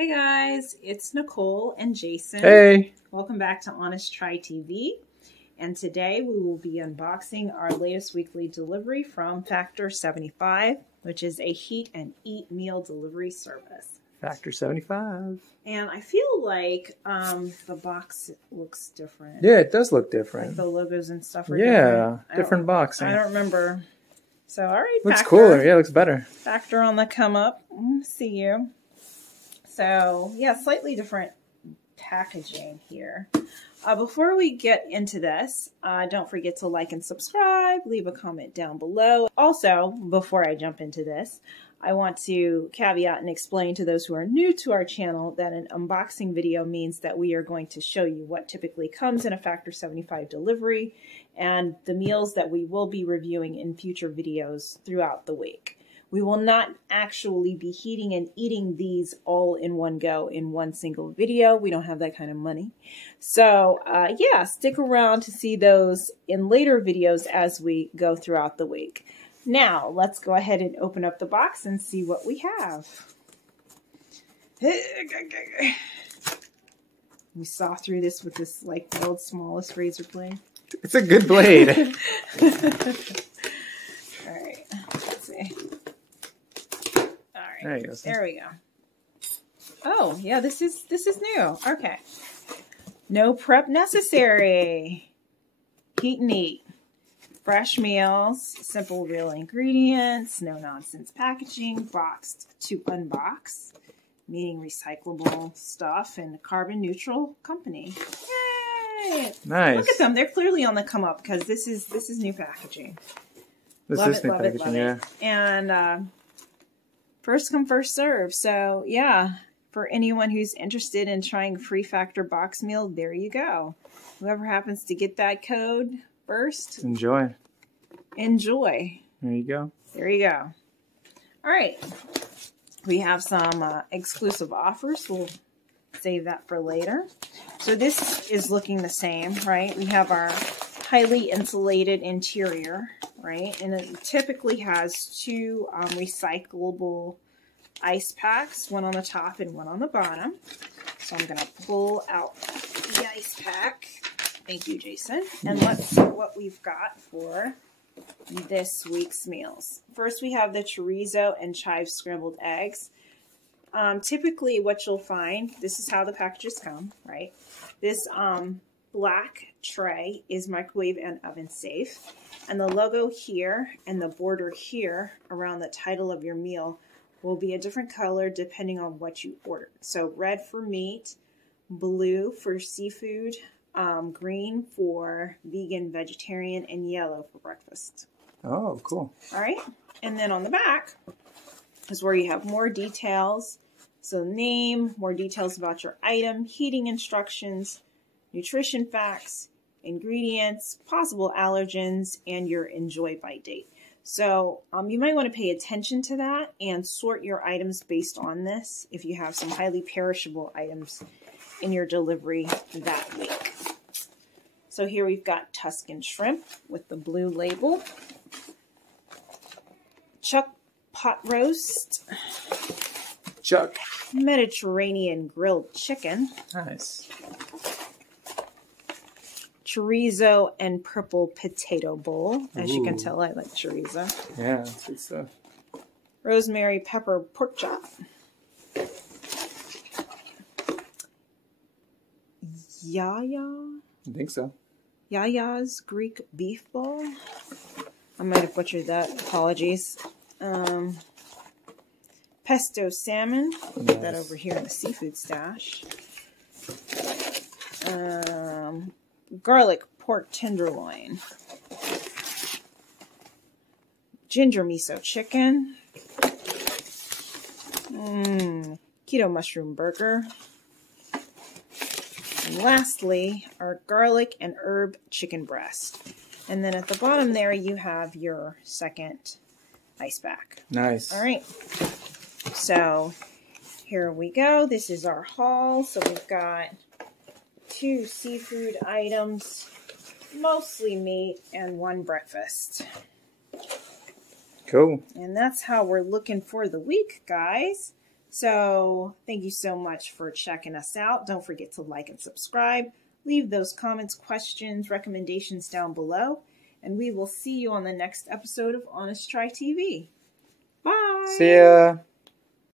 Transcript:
Hey guys, it's Nicole and Jason. Hey! Welcome back to Honest Try TV. And today we will be unboxing our latest weekly delivery from Factor 75, which is a heat and eat meal delivery service. Factor 75. And I feel like the box looks different. Yeah, it does look different. Like the logos and stuff are different boxing. I don't remember. So, all right, looks Factor. cooler. Yeah, it looks better. Factor on the come up. See you. So, yeah, slightly different packaging here. Before we get into this, don't forget to like and subscribe, leave a comment down below. Also, before I jump into this, I want to caveat and explain to those who are new to our channel that an unboxing video means that we are going to show you what typically comes in a Factor 75 delivery and the meals that we will be reviewing in future videos throughout the week. We will not actually be heating and eating these all in one go in one single video. We don't have that kind of money. So yeah, stick around to see those in later videos as we go throughout the week. Now, let's go ahead and open up the box and see what we have. We saw through this with this like world's smallest razor blade. It's a good blade. All right, let's see. There you go. There we go. Oh, yeah, this is new. Okay. No prep necessary. Heat and eat. Fresh meals, simple real ingredients, no nonsense packaging, boxed to unbox, meaning recyclable stuff, and carbon neutral company. Yay! Nice. Look at them. They're clearly on the come up because this is new packaging. This is new packaging, yeah. And first come, first serve. So, yeah, for anyone who's interested in trying free Factor box meal, there you go. Whoever happens to get that code first. Enjoy. Enjoy. There you go. There you go. All right. We have some exclusive offers. We'll save that for later. So this is looking the same, right? We have our highly insulated interior, right? And it typically has two recyclable ice packs, one on the top and one on the bottom. So I'm going to pull out the ice pack. Thank you, Jason. And let's see what we've got for this week's meals. First, we have the chorizo and chive scrambled eggs. Typically, what you'll find, this is how the packages come, right? This black tray is microwave and oven safe. And the logo here and the border here around the title of your meal will be a different color depending on what you ordered. So red for meat, blue for seafood, green for vegan, vegetarian, and yellow for breakfast. Oh, cool. All right. And then on the back is where you have more details. So name, more details about your item, heating instructions, nutrition facts, ingredients, possible allergens, and your enjoy by date. So you might want to pay attention to that and sort your items based on this if you have some highly perishable items in your delivery that week. So here we've got Tuscan shrimp with the blue label, chuck pot roast, Chuck, Mediterranean grilled chicken, nice, chorizo and purple potato bowl. As you can tell, I like chorizo. Yeah, that's good stuff. Rosemary pepper pork chop. Yaya? I think so. Yaya's Greek beef ball. I might have butchered that. Apologies. Pesto salmon. I'll put that over here in the seafood stash. Garlic pork tenderloin. Ginger miso chicken. Keto mushroom burger. And lastly, our garlic and herb chicken breast. And then at the bottom there, you have your second ice pack. Nice. All right. So here we go. This is our haul. So we've got 2 seafood items, mostly meat, and 1 breakfast. Cool. And that's how we're looking for the week, guys. So thank you so much for checking us out. Don't forget to like and subscribe. Leave those comments, questions, recommendations down below. And we will see you on the next episode of Honest Try TV. Bye. See ya.